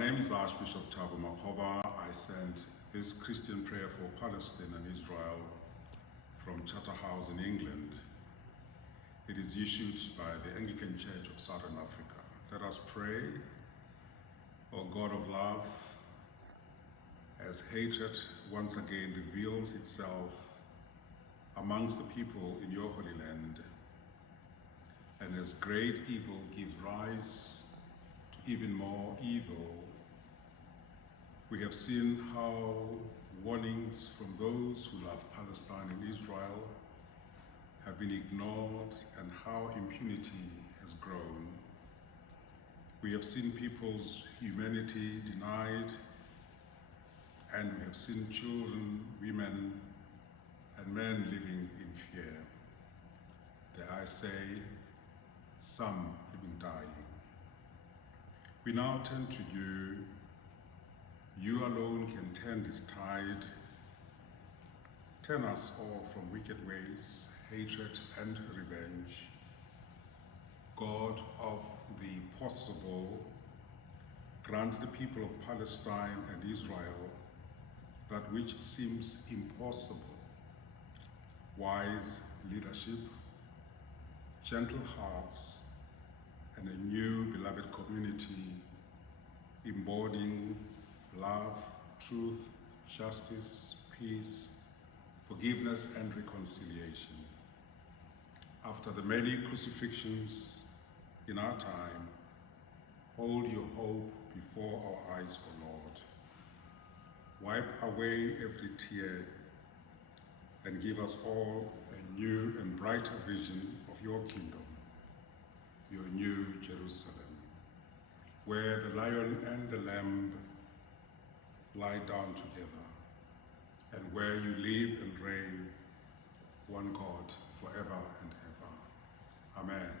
name is Archbishop Thabo Makgoba. I send this Christian prayer for Palestine and Israel from Charterhouse in England. It is issued by the Anglican Church of Southern Africa. Let us pray. O God of love, as hatred once again reveals itself amongst the people in your holy land, and as great evil gives rise to even more evil, we have seen how warnings from those who love Palestine and Israel have been ignored and how impunity has grown. We have seen people's humanity denied, and we have seen children, women, and men living in fear. Dare I say, some even dying. We now turn to you. You alone can turn this tide. Turn us all from wicked ways, hatred and revenge. God of the possible, grant the people of Palestine and Israel that which seems impossible: wise leadership, gentle hearts, and a new beloved community embodying love, truth, justice, peace, forgiveness, and reconciliation. After the many crucifixions in our time, hold your hope before our eyes, O Lord. Wipe away every tear and give us all a new and brighter vision of your kingdom, your new Jerusalem, where the lion and the lamb lie down together, and where you live and reign, one God, forever and ever. Amen.